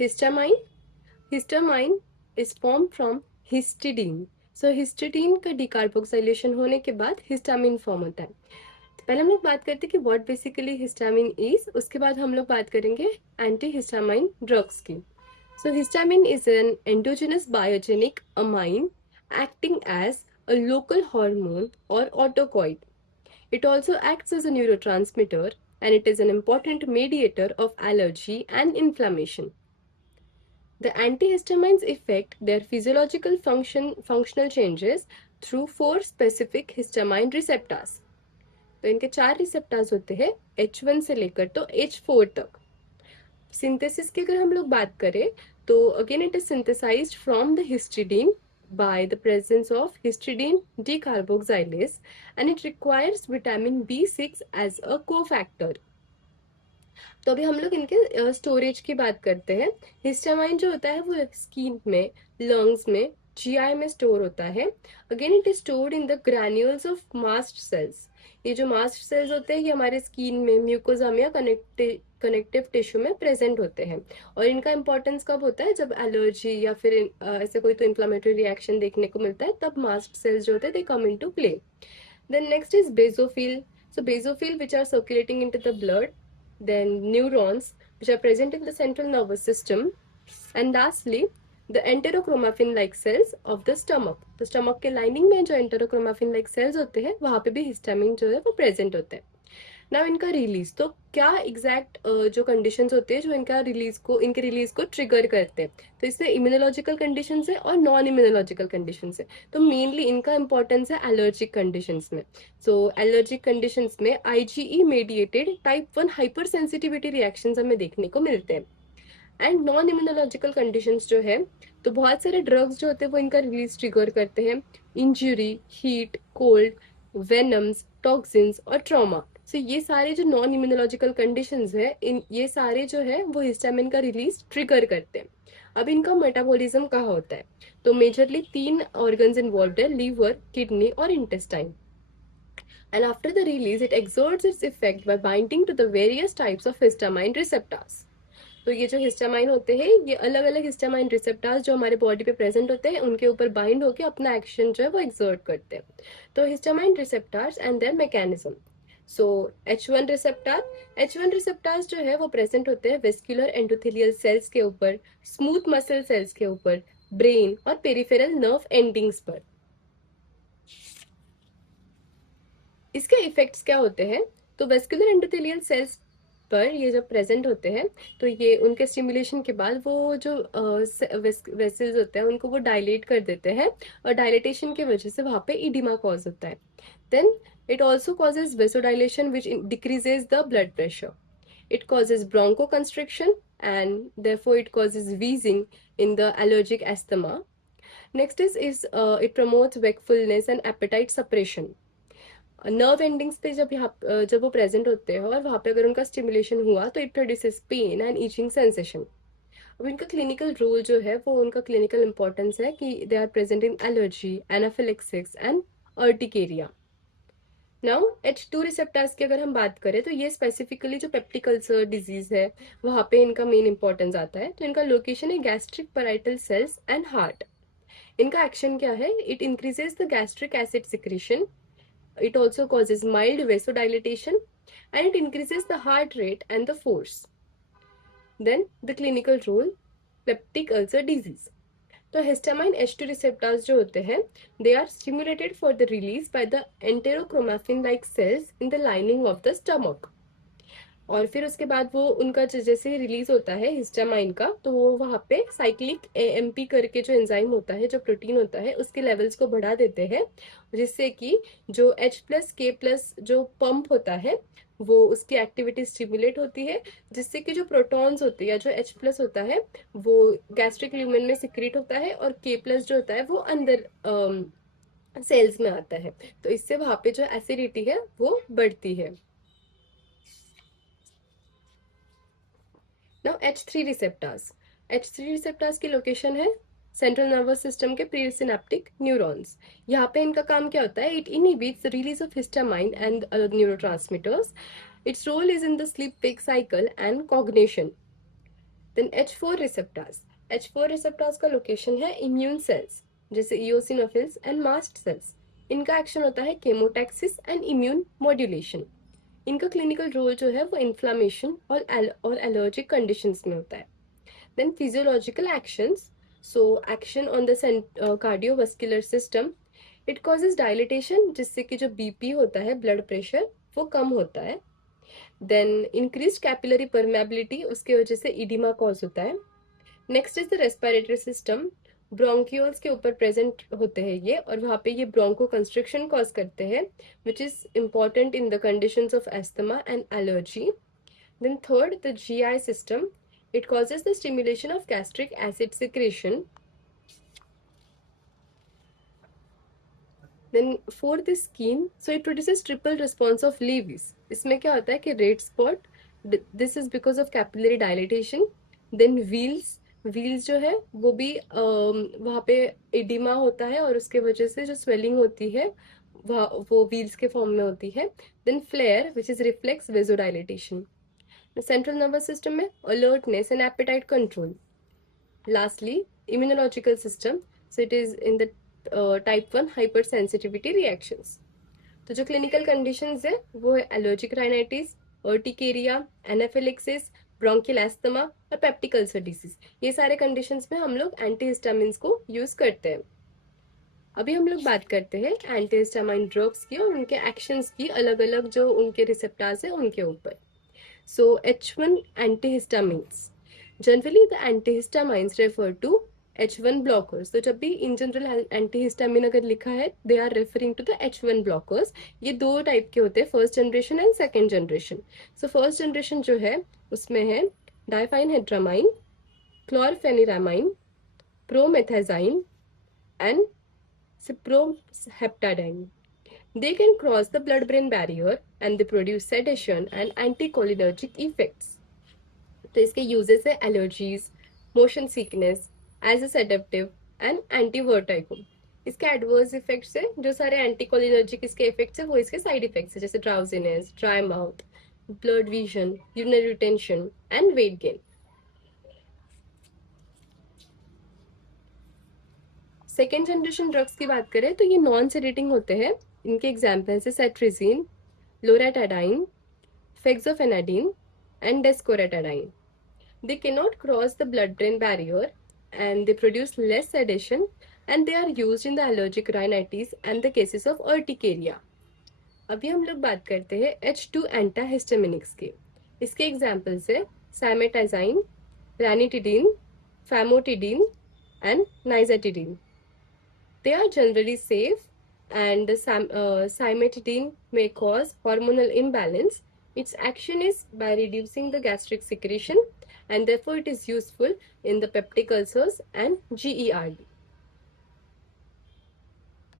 Histamine, histamine is form from histidine. So histidine का decarboxylation होने के बाद हिस्टामिन फॉर्म होता है। पहले हम लोग बात करते हैं कि व्हाट बेसिकली हिस्टामिन इज, उसके बाद हम लोग बात करेंगे एंटी हिस्टामाइन ड्रग्स की। So histamine is an endogenous biogenic amine acting as a local hormone or autocoid. It also acts as a neurotransmitter and it is an important mediator of allergy and inflammation. The antihistamines affect their functional changes through four specific histamine receptors. तो इनके 4 receptors होते हैं H1 से लेकर तो H4 तक। Synthesis की अगर हम लोग बात करें तो again it is synthesized from the histidine by the presence of histidine decarboxylase and it requires vitamin B6 as a cofactor. तो अभी हम लोग इनके स्टोरेज की बात करते हैं। हिस्टामाइन जो होता है वो स्किन में, लंग्स में, जीआई में स्टोर होता है। Again it is stored in the granules of mast cells. ये जो मास्ट सेल्स होते हैं ये हमारे स्किन में म्यूकोजम या कनेक्टिव टिश्यू में प्रेजेंट होते हैं। और इनका इंपॉर्टेंस कब होता है, जब एलर्जी या फिर ऐसे कोई तो इन्फ्लामेटरी रिएक्शन देखने को मिलता है, तब मास्ट सेल्स जो होते हैं they come into play. Then next is basophil. So basophil which are circulating into the blood, then neurons which are present in the central nervous system, and lastly the enterochromaffin like cells of the stomach. तो stomach के lining में जो enterochromaffin like cells होते हैं वहां पे भी histamine जो है वो प्रेजेंट होते हैं। नाउ इनका रिलीज, तो क्या एग्जैक्ट जो कंडीशंस होते हैं जो इनके रिलीज को ट्रिगर करते हैं, तो इसमें इम्यूनोलॉजिकल कंडीशंस है और नॉन इम्यूनोलॉजिकल कंडीशंस है। तो मेनली इनका इंपॉर्टेंस है एलर्जिक कंडीशंस में। सो एलर्जिक कंडीशंस में IgE mediated type 1 hyper sensitivity reactions हमें देखने को मिलते हैं। एंड नॉन इम्यूनोलॉजिकल कंडीशंस जो है, तो बहुत सारे ड्रग्स जो होते हैं वो इनका रिलीज ट्रिगर करते हैं। Injury, heat, cold, venoms, toxins और ट्रॉमा। सो ये सारे जो नॉन इम्यूनोलॉजिकल कंडीशंस है, इन ये सारे जो है वो हिस्टामिन का रिलीज ट्रिगर करते हैं। अब इनका मेटाबॉलिज्म कहाँ होता है, तो मेजरली 3 ऑर्गन्स इन्वॉल्व है, लीवर, किडनी और intestine. And after the release, it exerts its effect by binding to the various types of histamine receptors. तो ये जो हिस्टामाइन होते हैं ये अलग अलग हिस्टामाइन रिसेप्टर्स जो हमारे बॉडी पे प्रेजेंट होते हैं उनके ऊपर बाइंड होकर अपना एक्शन जो है वो एक्सर्ट करते हैं। तो histamine receptors and there mechanism. So H1 receptor, H1 receptors जो है वो प्रेजेंट होते हैं वेस्कुलर एंडोथेलियल सेल्स के ऊपर, स्मूथ मसल सेल्स के ऊपर, ब्रेन और पेरिफेरल नर्व एंडिंग्स पर। इसके इफेक्ट्स क्या होते हैं, तो वेस्कुलर एंडोथेलियल सेल्स पर ये जब प्रेजेंट होते हैं तो ये उनके स्टिमुलेशन के बाद वो जो वेसल्स होते हैं उनको वो डायलेट कर देते हैं और डायलेटेशन की वजह से वहां पे इडिमा कॉज होता है। Then it also causes vasodilation which decreases the blood pressure. It causes bronchoconstriction and therefore it causes wheezing in the allergic asthma. Next is it promotes wakefulness and appetite suppression. Nerve endings पे जब वो present होते हैं और वहां पे अगर उनका स्टिमुलेशन हुआ तो it produces pain and itching sensation. अब इनका क्लिनिकल रोल जो है वो उनका क्लिनिकल इंपॉर्टेंस है कि they are present in allergy, anaphylaxis and urticaria. Now H2 receptors की अगर हम बात करें तो ये स्पेसिफिकली जो पेप्टिक अल्सर डिजीज है वहां पे इनका मेन इंपॉर्टेंस आता है। तो इनका लोकेशन है gastric parietal cells and heart. इनका एक्शन क्या है, it increases the gastric acid secretion, it also causes mild vasodilatation and it increases the heart rate and the force. Then the clinical role, peptic ulcer disease. तो histamine H2 receptors जो होते हैं they are stimulated for the release by the enterochromaffin like cells in the lining of the stomach. और फिर उसके बाद वो उनका जैसे रिलीज होता है हिस्टामाइन का तो वो वहां पे साइक्लिक एएमपी करके जो एंजाइम होता है, जो प्रोटीन होता है, उसके लेवल्स को बढ़ा देते हैं जिससे कि जो H+K+ जो पंप होता है वो उसकी एक्टिविटी स्टिमुलेट होती है, जिससे कि जो प्रोटॉन्स होते हैं या जो H+ होता है वो गैस्ट्रिक ल्यूमेन में सिक्रीट होता है और K+ जो होता है वो अंदर सेल्स में आता है। तो इससे वहां पे जो एसिडिटी है वो बढ़ती है। Now H3 receptors, H3 receptors की लोकेशन है सेंट्रल नर्वस सिस्टम के प्री सिनेप्टिक न्यूरॉन्स। यहाँ पे इनका काम क्या होता है, it inhibits the release of histamine and other neurotransmitters. Its role is in the sleep wake cycle and cognition. Then H4 receptors, H4 receptors का लोकेशन है इम्यून सेल्स जैसे इओसिनोफिल्स एंड मास्ट सेल्स। इनका action होता है chemotaxis and immune modulation. इनका clinical role जो है वो इन्फ्लामेशन और एलर्जिक कंडीशंस में होता है। Then physiological actions, so action on the cardiovascular system, it causes dilatation जिससे कि जो बीपी होता है ब्लड प्रेशर वो कम होता है। देन इंक्रीज कैपिलरी परमेबिलिटी, उसके वजह से इडिमा कॉज होता है। Next is the respiratory system, bronchioles के ऊपर प्रेजेंट होते हैं ये और वहाँ पे ये ब्रोंको कंस्ट्रिक्शन कॉज करते हैं which is important in the conditions of asthma and allergy. Then third, the GI system, it causes the stimulation of gastric acid secretion. Then fourth is skin, so it produces triple response of Lewis. इसमें क्या होता है कि red spot, this is because of capillary dilatation. Then wheals जो है वो भी वहाँ पे एडिमा होता है और उसके वजह से जो swelling होती है वो wheals के फॉर्म में होती है। Then flare, which is reflex vasodilatation. Central nervous system में alertness and appetite control. Lastly, immunological system, so it is in the type 1 hypersensitivity reactions. तो जो क्लिनिकल कंडीशंस है वो है allergic rhinitis, urticaria, anaphylaxis, bronchial asthma और peptic ulcer disease. ये सारे conditions में हम लोग एंटीहिस्टामिन्स को यूज करते हैं। अभी हम लोग बात करते हैं एंटीहिस्टामाइन ड्रग्स की और उनके एक्शंस की, अलग अलग जो उनके रिसेप्टर्स है उनके ऊपर। So H1 antihistamines. Generally, the antihistamines refer to H1 blockers. तो जब भी in general antihistamine अगर लिखा है, they are referring to the H1 blockers. ये दो टाइप के होते हैं, first generation and second generation. So first generation जो है उसमें है diphenhydramine, chlorpheniramine, promethazine and cyproheptadine. They can cross the blood-brain barrier and they produce sedation and anticholinergic effects. तो इसके यूजेस है allergies, motion sickness, as a sedative and antivertigo. इसके adverse effects है, जो सारे एंटीकोलिनर्जिक इसके इफेक्ट्स है वो इसके साइड इफेक्ट्स है जैसे drowsiness, dry mouth, blood vision, urinary retention and weight gain. Second generation drugs की बात करें तो ये नॉन सेडेटिंग होते हैं। इनके एग्जाम्पल्स है cetirizine, loratadine, fexofenadine and desloratadine. They cannot cross the blood-brain barrier and they produce less sedation and they are used in the allergic rhinitis and the cases of urticaria. अभी हम लोग बात करते हैं H2 एंटाहिस्टामिनिक्स के। इसके examples है cimetidine, ranitidine, famotidine and nizatidine. They are generally safe and the cimetidine may cause hormonal imbalance. Its action is by reducing the gastric secretion and therefore it is useful in the peptic ulcers and GERD.